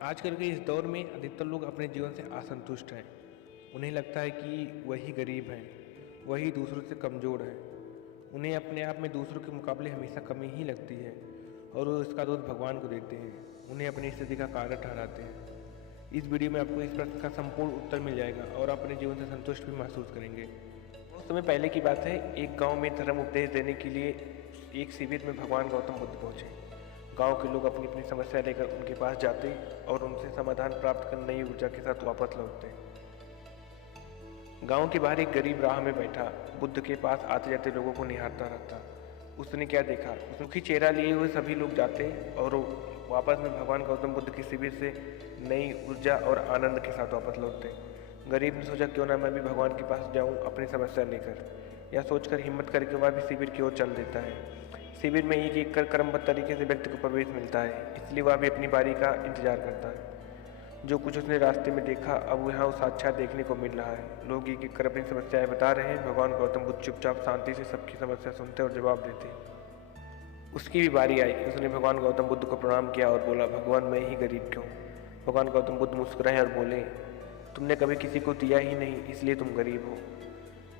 आजकल के इस दौर में अधिकतर लोग अपने जीवन से असंतुष्ट हैं। उन्हें लगता है कि वही गरीब हैं, वही दूसरों से कमज़ोर हैं। उन्हें अपने आप में दूसरों के मुकाबले हमेशा कमी ही लगती है और वो इसका दोष भगवान को देते हैं। उन्हें अपनी स्थिति का कारण ठहराते हैं। इस वीडियो में आपको इस प्रश्न का संपूर्ण उत्तर मिल जाएगा और आप अपने जीवन से संतुष्ट भी महसूस करेंगे। कुछ समय पहले की बात है, एक गांव में धर्म उपदेश देने के लिए एक शिविर में भगवान गौतम बुद्ध पहुंचे। गांव के लोग अपनी अपनी समस्या लेकर उनके पास जाते और उनसे समाधान प्राप्त कर नई ऊर्जा के साथ वापस लौटते। गांव के बाहर एक गरीब राह में बैठा बुद्ध के पास आते जाते लोगों को निहारता रहता। उसने क्या देखा, सुखी चेहरा लिए हुए सभी लोग जाते और वापस में भगवान गौतम बुद्ध के शिविर से नई ऊर्जा और आनंद के साथ वापस लौटते। गरीब ने सोचा, क्यों ना मैं भी भगवान के पास जाऊं अपनी समस्या लेकर। यह सोचकर हिम्मत करके वह भी शिविर की ओर चल देता है। शिविर में एक एक कर क्रमबद्ध तरीके से व्यक्ति को प्रवेश मिलता है, इसलिए वह भी अपनी बारी का इंतजार करता है। जो कुछ उसने रास्ते में देखा अब वहाँ उस साक्षात देखने को मिल रहा है। लोग एक एक कर अपनी समस्याएं बता रहे हैं। भगवान गौतम बुद्ध चुपचाप शांति से सबकी समस्या सुनते और जवाब देते। उसकी भी बारी आई। उसने भगवान गौतम बुद्ध को प्रणाम किया और बोला, भगवान मैं ही गरीब क्यों। भगवान गौतम बुद्ध मुस्कुराए और बोले, तुमने कभी किसी को दिया ही नहीं, इसलिए तुम गरीब हो।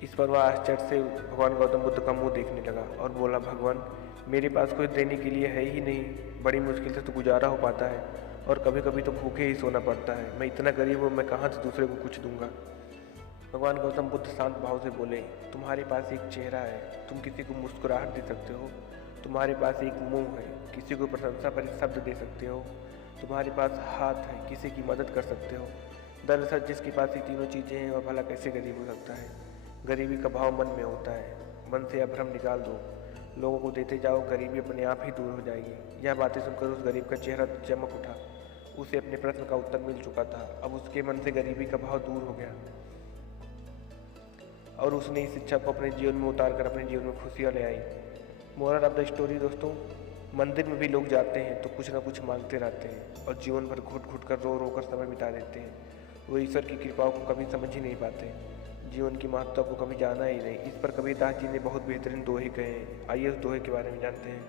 इस पर वह आश्चर्य से भगवान गौतम बुद्ध का मुंह देखने लगा और बोला, भगवान मेरे पास कुछ देने के लिए है ही नहीं, बड़ी मुश्किल से तो गुजारा हो पाता है और कभी कभी तो भूखे ही सोना पड़ता है। मैं इतना गरीब हूँ, मैं कहाँ से दूसरे को कुछ दूंगा। भगवान गौतम बुद्ध शांत भाव से बोले, तुम्हारे पास एक चेहरा है, तुम किसी को मुस्कुराहट दे सकते हो। तुम्हारे पास एक मुंह है, किसी को प्रशंसा पर शब्द दे सकते हो। तुम्हारे पास हाथ है, किसी की मदद कर सकते हो। दरअसल जिसके पास ये तीनों चीज़ें हैं वह भला कैसे गरीब हो सकता है। गरीबी का भाव मन में होता है। मन से अभ्रम निकाल दो, लोगों को देते जाओ, गरीबी अपने आप ही दूर हो जाएगी। यह बातें सुनकर उस गरीब का चेहरा चमक उठा। उसे अपने प्रश्न का उत्तर मिल चुका था। अब उसके मन से गरीबी का भाव दूर हो गया और उसने इस शिक्षा को अपने जीवन में उतार कर अपने जीवन में खुशियाँ ले आई। मोरल ऑफ द स्टोरी दोस्तों, मंदिर में भी लोग जाते हैं तो कुछ ना कुछ मांगते रहते हैं और जीवन भर घुट घुट कर रो रो कर समय बिता देते हैं। वो ईश्वर की कृपाओं को कभी समझ ही नहीं पाते, जीवन की महत्ता को कभी जाना ही नहीं। इस पर कबीरदास जी ने बहुत बेहतरीन दोहे कहे हैं। आइए उस दोहे के बारे में जानते हैं।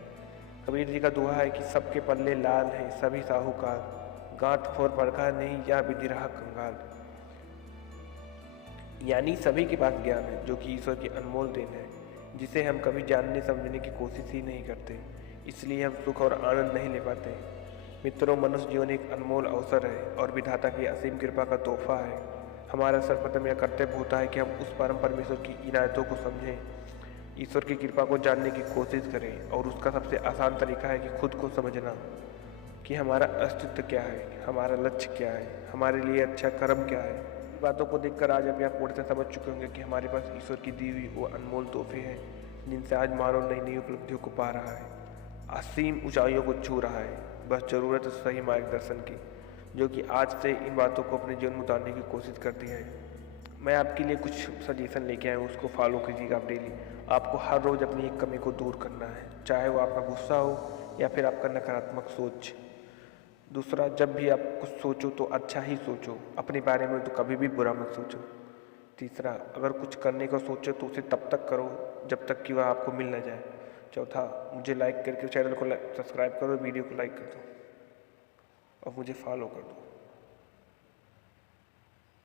कबीर जी का दोहा है कि सबके पल्ले लाल हैं सभी साहूकार, गांठ फोर परखा नहीं या विधि रहा कंगाल। यानी सभी के पास ज्ञान है जो कि ईश्वर की अनमोल देन है, जिसे हम कभी जानने समझने की कोशिश ही नहीं करते, इसलिए हम सुख और आनंद नहीं ले पाते। मित्रों, मनुष्य जीवन एक अनमोल अवसर है और विधाता की असीम कृपा का तोहफा है। हमारा सर्वप्रथम यह कर्तव्य होता है कि हम उस परम परमेश्वर की इनायतों को समझें, ईश्वर की कृपा को जानने की कोशिश करें। और उसका सबसे आसान तरीका है कि खुद को समझना कि हमारा अस्तित्व क्या है, हमारा लक्ष्य क्या है, हमारे लिए अच्छा कर्म क्या है। बातों को देखकर आज आप यहाँ पूर्ण से समझ चुके होंगे कि हमारे पास ईश्वर की दी हुई वो अनमोल तोहफे हैं जिनसे आज मानव नई नई उपलब्धियों को पा रहा है, असीम ऊंचाइयों को छू रहा है। बस ज़रूरत है सही मार्गदर्शन की, जो कि आज से इन बातों को अपने जीवन में उतारने की कोशिश करती है। मैं आपके लिए कुछ सजेशन लेके आया हूँ, उसको फॉलो कीजिएगा आप डेली। आपको हर रोज़ अपनी एक कमी को दूर करना है, चाहे वो आपका गुस्सा हो या फिर आपका नकारात्मक सोच। दूसरा, जब भी आप कुछ सोचो तो अच्छा ही सोचो, अपने बारे में तो कभी भी बुरा मत सोचो। तीसरा, अगर कुछ करने को सोचो तो उसे तब तक करो जब तक कि वह आपको मिल न जाए। चौथा, मुझे लाइक करके चैनल को सब्सक्राइब करो, वीडियो को लाइक कर दो और मुझे फॉलो कर दो।